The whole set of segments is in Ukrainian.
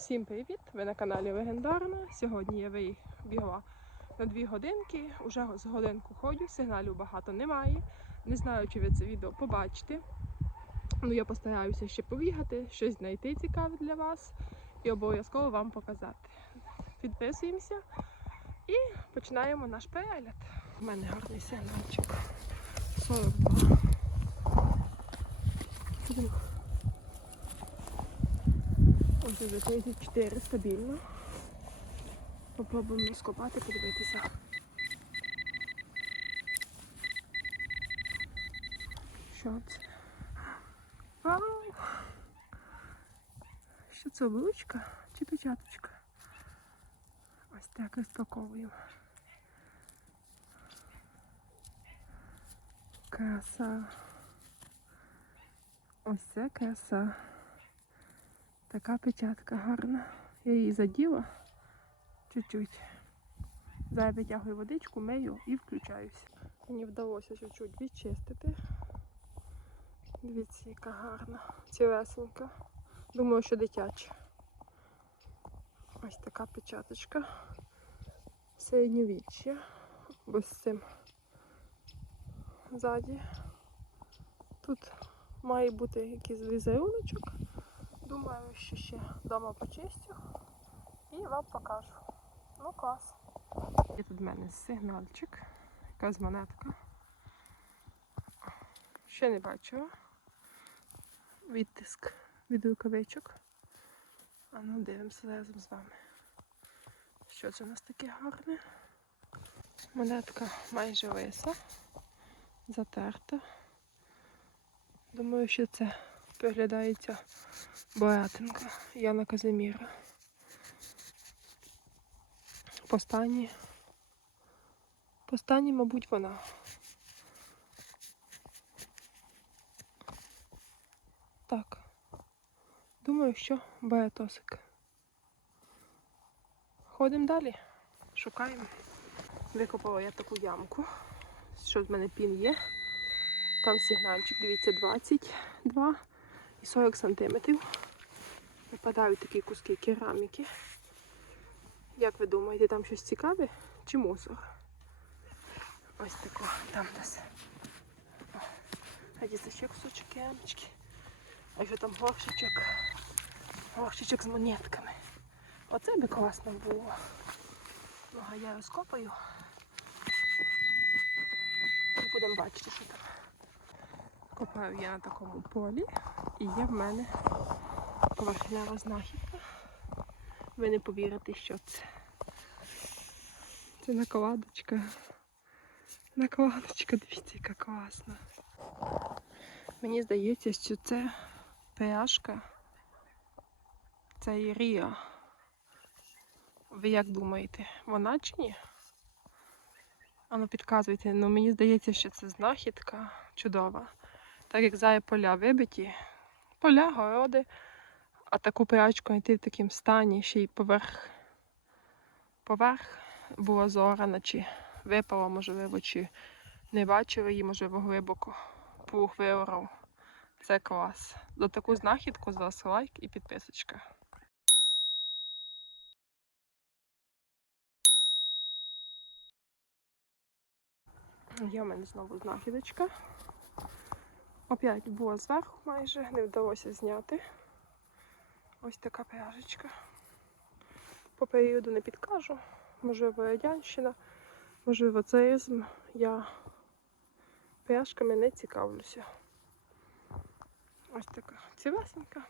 Всім привіт! Ви на каналі Легендарна. Сьогодні я вибігла на дві годинки. Уже з годинку ходжу, сигналів багато немає. Не знаю, чи ви це відео побачите. Ну, я постараюся ще побігати, щось знайти цікаве для вас і обов'язково вам показати. Підписуємося і починаємо наш перегляд. У мене гарний сигнальчик. 42. Ось вже 34 стабільно. Попробуємо скопати, подивитися. Що це? Вау! Що це вилучка чи печаточка? Ось так розпаковуємо. Краса. Ось це краса. Така печатка гарна. Я її заділа чуть-чуть. Зараз витягую водичку, мию і включаюся. Мені вдалося чуть-чуть відчистити. Дивіться, яка гарна, цілесенька. Думаю, що дитяча. Ось така печаточка. Середньовіччя. Ось з цим ззаді. Тут має бути якийсь візеруночок. Думаю, що ще вдома почистю і вам покажу. Ну клас. Є тут в мене сигнальчик, якась монетка. Ще не бачила. Відтиск від рукавичок. А ну дивимося разом з вами. Що це у нас таке гарне? Монетка майже лиса, затерта. Думаю, що це приглядається Боятинка Яна Казиміра. По стані. По стані, мабуть, вона. Так. Думаю, що Боятосик. Ходимо далі. Шукаємо. Викопала я таку ямку. Що в мене пін є. Там сигнальчик, дивіться, 22 і 40 сантиметрів. Випадають такі куски кераміки. Як ви думаєте, там щось цікаве чи мусор? Ось тако, там десь. А ще кусочок керамічки. А що там горщичок? Горщичок з монетками. Оце би класно було. Ну, а я розкопаю. І будемо бачити, що там. Копаю я на такому полі і є в мене поверхнева знахідка. Ви не повірите, що це. Це накладочка. Накладочка, дивіться, яка класна. Мені здається, що це пляшка. Це і. Ви як думаєте, вона чи ні? Ану підказуйте, ну мені здається, що це знахідка чудова. Так як зая поля вибиті, поля, городи, а таку пирачку знайти в такому стані, ще й поверх поверх була зорана, чи випала, можливо, чи не бачили її, можливо, глибоко. Плуг виорав. Це клас. За таку знахідку з вас лайк і підписочка. Є в мене знову знахідочка. Опять була зверху майже, не вдалося зняти. Ось така пряжечка. По періоду не підкажу. Можливо, радянщина, можливо, царизм. Я пряжками не цікавлюся. Ось така цілесенька.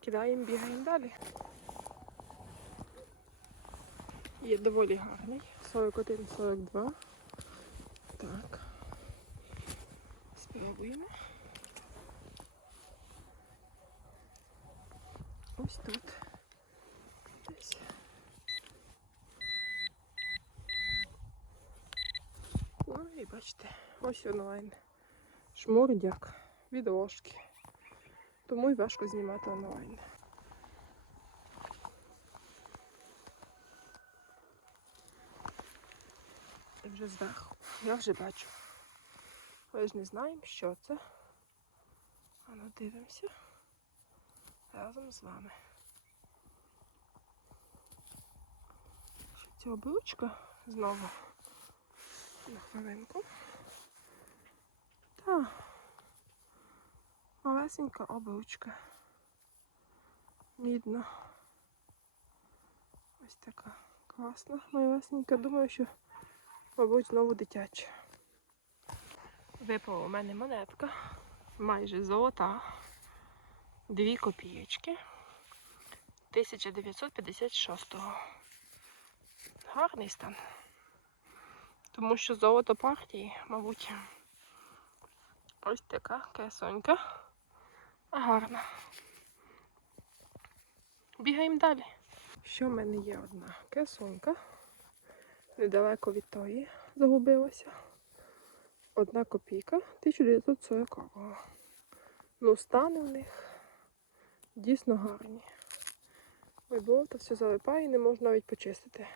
Кидаємо, бігаємо далі. Є доволі гарний. 41-42. Так. Спробуємо. Ось тут. Десь. Ну і бачите, ось онлайн. Шмурдяк від ложки. Тому й важко знімати онлайн. Вже зверху. Я вже бачу. Ми ж не знаємо, що це. А ну дивимося разом з вами. Ця обручка знову на хвилинку. Та малесенька обручка. Мідна. Ось така класна малесенька. Думаю, що, мабуть, знову дитяча. Випала у мене монетка. Майже золота. Дві копієчки. 1956-го. Гарний стан. Тому що золото партії, мабуть, ось така красонька. Гарна. Бігаємо далі. Що в мене є одна красонька. Недалеко від тої загубилася. Одна копійка 1940-го. Ну, стани в них дійсно гарні. Ой, болото все залипає і не можна навіть почистити.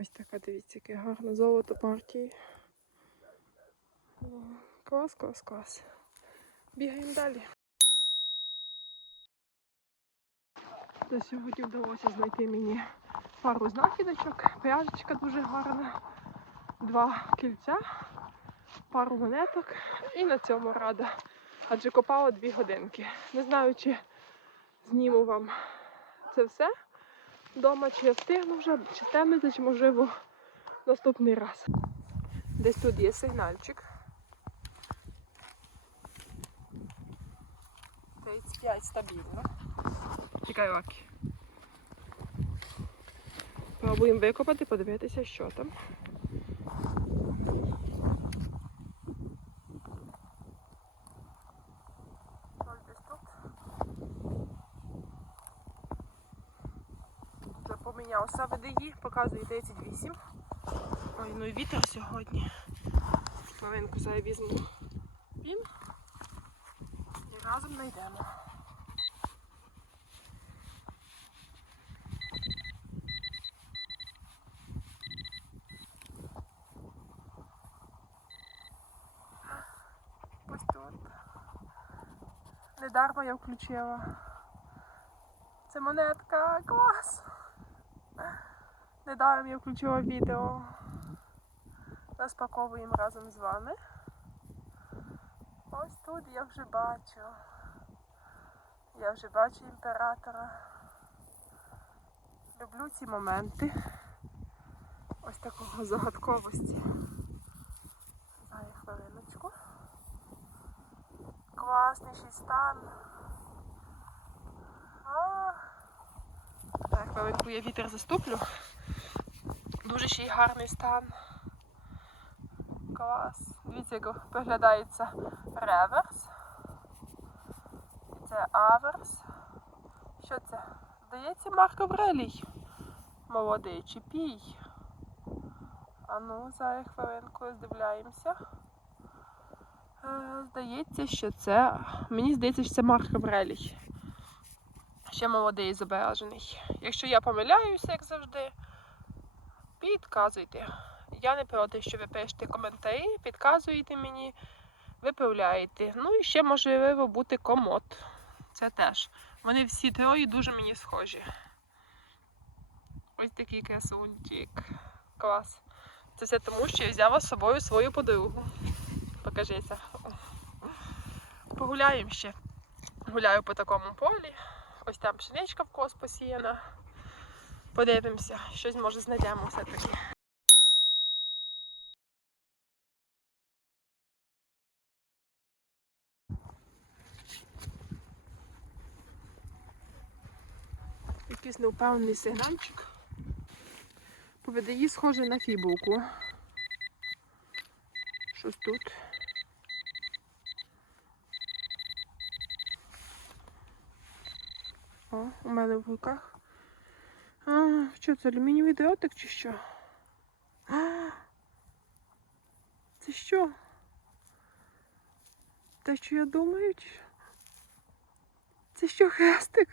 Ось така, дивіться, яке гарне золото партії. Клас, клас, клас. Бігаємо далі. То сьогодні вдалося знайти мені пару знахідочок. Пряжечка дуже гарна. Два кільця, пару монеток і на цьому рада. Адже копала дві годинки. Не знаю, чи зніму вам це все вдома, чи я встигну вже, чи стемниться, чи можливо наступний раз. Десь тут є сигнальчик. 35 стабільно. Чекай, Лакі. Пробуємо викопати, подивитися, що там. Ось десь тут. Вже помінявся ВДІ, показує 38. Ой, ну і вітер сьогодні. Хвилинку зараз візьму пін і разом знайдемо. Ось тут. Недарма я включила. Це монетка, клас! Недаром я включила відео. Розпаковуємо разом з вами. Ось тут я вже бачу. Я вже бачу імператора. Люблю ці моменти. Ось такого загадковості. Зараз хвилиночку. Класніший стан. Так, хвилинку я вітер заступлю. Дуже ще й гарний стан. Клас. Дивіться, як виглядається реверс. І це аверс. Що це? Здається, Марк Аврелій. Молодий чи пій. А ну, зараз хвилинку здивляємося. Е, Здається, що це. Мені здається, що це Марк Аврелій. Ще молодий зображений. Якщо я помиляюся, як завжди, підказуйте. Я не проти, що ви пишете коментарі, підказуєте мені, виправляєте. Ну і ще можливо бути комод. Це теж. Вони всі троє дуже мені схожі. Ось такий красунчик. Клас. Це все тому, що я взяла з собою свою подругу. Покажися. Погуляємо ще. Гуляю по такому полі. Ось там пшеничка в кос посіяна. Подивимося, щось може знайдемо все-таки. Якийсь невпевнений сигнальчик. По ВДІ схоже на фібулку. Щось тут. О, у мене в руках. А, що це алюмінієвий дротик чи що? А, це що? Те, що я думаю? Чи... що? Це що хрестик?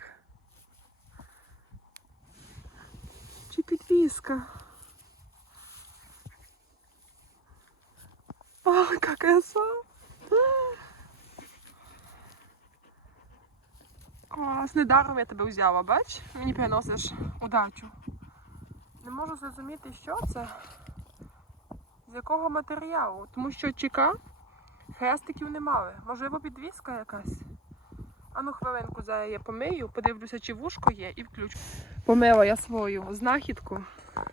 Чи підвіска? О, яка краса! Клас, недаром я тебе взяла, бач? Мені приносиш удачу. Не можу зрозуміти, що це, з якого матеріалу. Тому що чека хрестиків не мали. Можливо, підвіска якась. Ану хвилинку зараз я помию, подивлюся, чи вушко є, і включу. Помила я свою знахідку.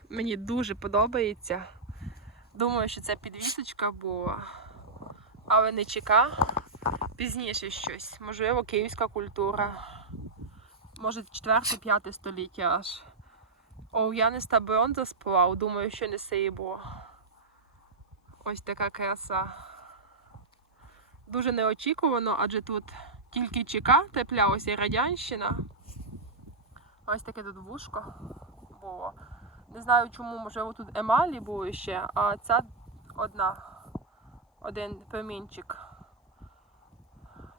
Мені дуже подобається. Думаю, що це підвісочка була, але не чека. Пізніше щось. Можливо, київська культура. Може, 4-5 століття аж. Ов'яниста бронза сплав, думаю, що не срібло. Ось така краса. Дуже неочікувано, адже тут тільки чека теплялася і радянщина. Ось таке тут вушко було. Не знаю чому, можливо, тут емалі були ще, а ця одна, один промінчик.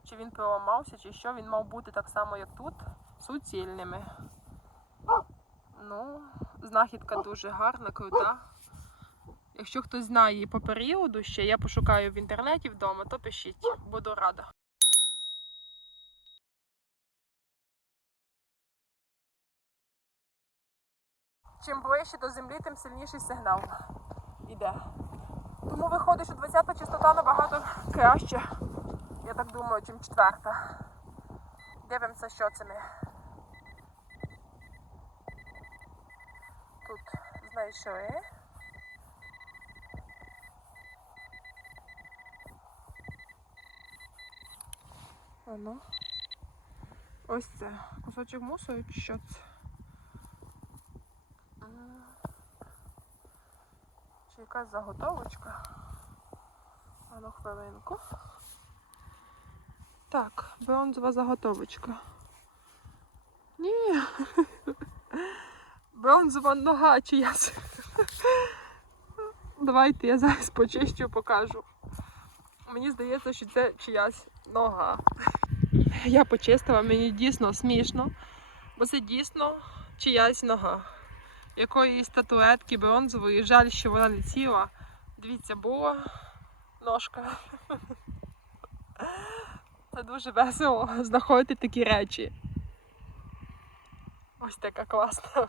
Чи він переламався, чи що, він мав бути так само, як тут, суцільними. Ну, знахідка дуже гарна, крута. Якщо хтось знає її по періоду ще, я пошукаю в інтернеті вдома, то пишіть, буду рада. Чим ближче до землі, тим сильніший сигнал іде. Тому виходить, що 20-та частота набагато краще, я так думаю, чим четверта. Дивимося, що це ми. Тут знайшли. Воно. Ось це. Кусочок мусору чи що це? Чи якась заготовочка? Ану хвилинку. Так, бронзова заготовочка. Ні. Бронзова нога чиясь. Давайте я зараз почищу, покажу. Мені здається, що це чиясь нога. Я почистила, мені дійсно смішно, бо це дійсно чиясь нога. Якоїсь статуетки бронзової, жаль, що вона не ціла. Дивіться, була ножка. Це дуже весело знаходити такі речі. Ось така класна.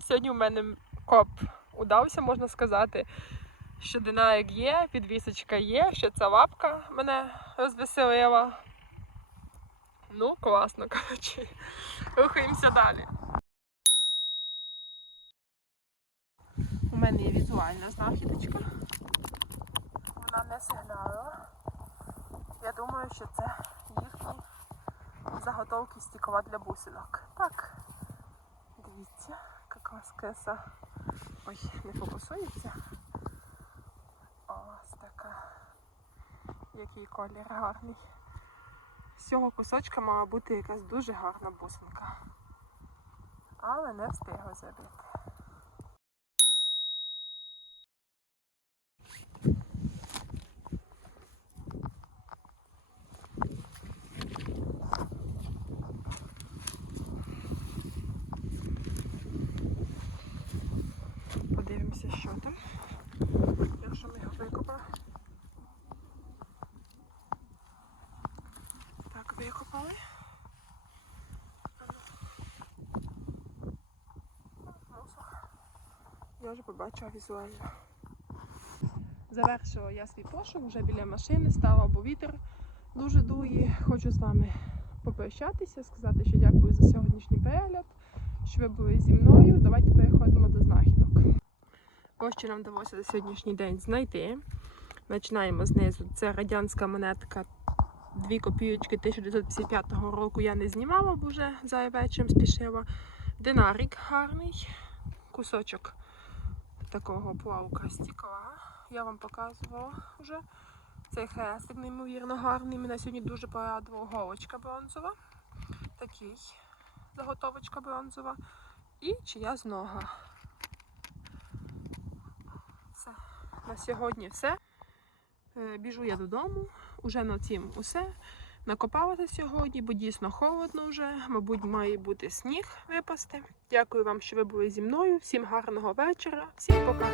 Сьогодні у мене коп удався, можна сказати. Що динарик є, підвісочка є, що ця лапка мене розвеселила. Ну, класно, коротше. Рухаємося далі. У мене є візуальна знахідочка. Вона не сигналила. Я думаю, що це їхні заготовки стікова для бусинок. Так, дивіться, яка у вас краса. Ой, не фокусується. Ось така. Який колір гарний. З цього кусочка мала бути якась дуже гарна бусинка. Але не встигла зробити. Що там. Якщо ми його викопали. Так, викопали. Я вже побачила візуально. Завершила я свій пошук вже біля машини, стала, бо вітер дуже дує. Хочу з вами попрощатися, сказати, що дякую за сьогоднішній перегляд, що ви були зі мною. Давайте переходимо до знахідок. Що нам вдалося за сьогоднішній день знайти. Починаємо знизу. Це радянська монетка 2 копійочки 1955 року. Я не знімала, бо вже за спішила. Динарик гарний, кусочок такого плавка стікла. Я вам показувала вже. Цей хрестик неймовірно гарний. Мене сьогодні дуже порадувала голочка бронзова. Такий заготовочка бронзова. І чиясь нога. Все. На сьогодні все. Е, Біжу я додому. Уже на цім усе. Накопалася сьогодні, бо дійсно холодно вже. Мабуть, має бути сніг випасти. Дякую вам, що ви були зі мною. Всім гарного вечора. Всім пока.